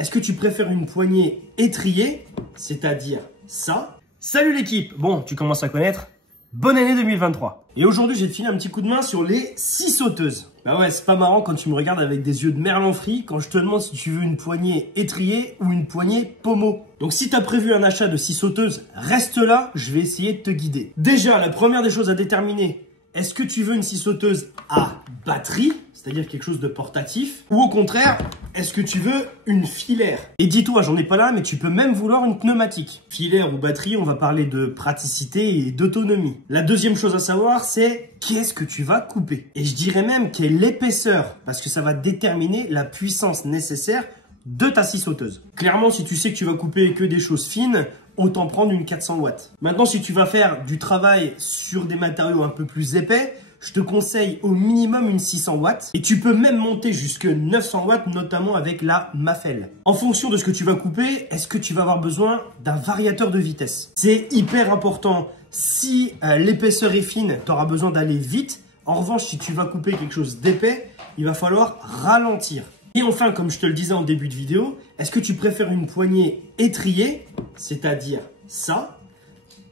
Est-ce que tu préfères une poignée étriée, c'est-à-dire ça? Salut l'équipe! Bon, tu commences à connaître. Bonne année 2023. Et aujourd'hui, j'ai filé un petit coup de main sur les scie sauteuses. Bah ouais, c'est pas marrant quand tu me regardes avec des yeux de merlan frit quand je te demande si tu veux une poignée étriée ou une poignée pommeau. Donc si tu as prévu un achat de scie sauteuse, reste là, je vais essayer de te guider. Déjà, la première des choses à déterminer, est-ce que tu veux une scie sauteuse à batterie, c'est-à-dire quelque chose de portatif, ou au contraire, est-ce que tu veux une filaire? Et dis-toi, j'en ai pas là, mais tu peux même vouloir une pneumatique. Filaire ou batterie, on va parler de praticité et d'autonomie. La deuxième chose à savoir, c'est qu'est-ce que tu vas couper? Et je dirais même quelle est l'épaisseur, parce que ça va déterminer la puissance nécessaire de ta scie sauteuse. Clairement, si tu sais que tu vas couper que des choses fines, autant prendre une 400 watts. Maintenant, si tu vas faire du travail sur des matériaux un peu plus épais, je te conseille au minimum une 600 watts et tu peux même monter jusque 900 watts, notamment avec la Mafell. En fonction de ce que tu vas couper, est-ce que tu vas avoir besoin d'un variateur de vitesse? C'est hyper important. Si l'épaisseur est fine, tu auras besoin d'aller vite. En revanche, si tu vas couper quelque chose d'épais, il va falloir ralentir. Et enfin, comme je te le disais en début de vidéo, est-ce que tu préfères une poignée étriée, c'est-à-dire ça,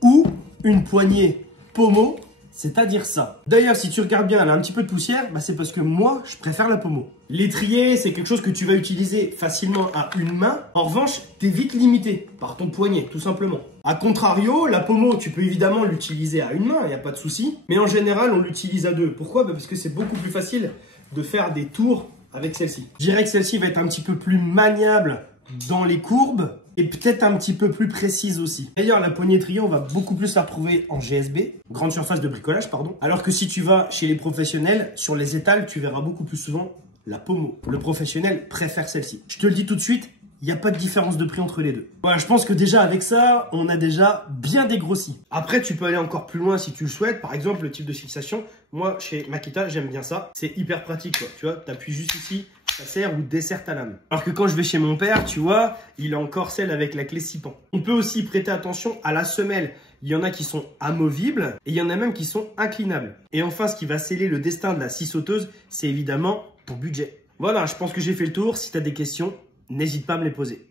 ou une poignée pommeau, c'est-à-dire ça? D'ailleurs, si tu regardes bien, elle a un petit peu de poussière, bah c'est parce que moi, je préfère la pommeau. L'étrier, c'est quelque chose que tu vas utiliser facilement à une main. En revanche, tu es vite limité par ton poignet, tout simplement. A contrario, la pommeau, tu peux évidemment l'utiliser à une main, il n'y a pas de souci. Mais en général, on l'utilise à deux. Pourquoi? Bah parce que c'est beaucoup plus facile de faire des tours avec celle-ci. Je dirais que celle-ci va être un petit peu plus maniable dans les courbes et peut-être un petit peu plus précise aussi. D'ailleurs, la poignée étrier, on va beaucoup plus la retrouver en GSB, grande surface de bricolage, pardon. Alors que si tu vas chez les professionnels, sur les étals, tu verras beaucoup plus souvent la pommeau. Le professionnel préfère celle-ci. Je te le dis tout de suite, il n'y a pas de différence de prix entre les deux. Voilà, je pense que déjà avec ça, on a déjà bien dégrossi. Après, tu peux aller encore plus loin si tu le souhaites. Par exemple, le type de fixation. Moi, chez Makita, j'aime bien ça. C'est hyper pratique, quoi. Tu vois, tu appuies juste ici, ça sert ou dessert ta lame. Alors que quand je vais chez mon père, tu vois, il a encore celle avec la clé 6 pans. On peut aussi prêter attention à la semelle. Il y en a qui sont amovibles et il y en a même qui sont inclinables. Et enfin, ce qui va sceller le destin de la scie sauteuse, c'est évidemment ton budget. Voilà, je pense que j'ai fait le tour. Si tu as des questions, n'hésite pas à me les poser.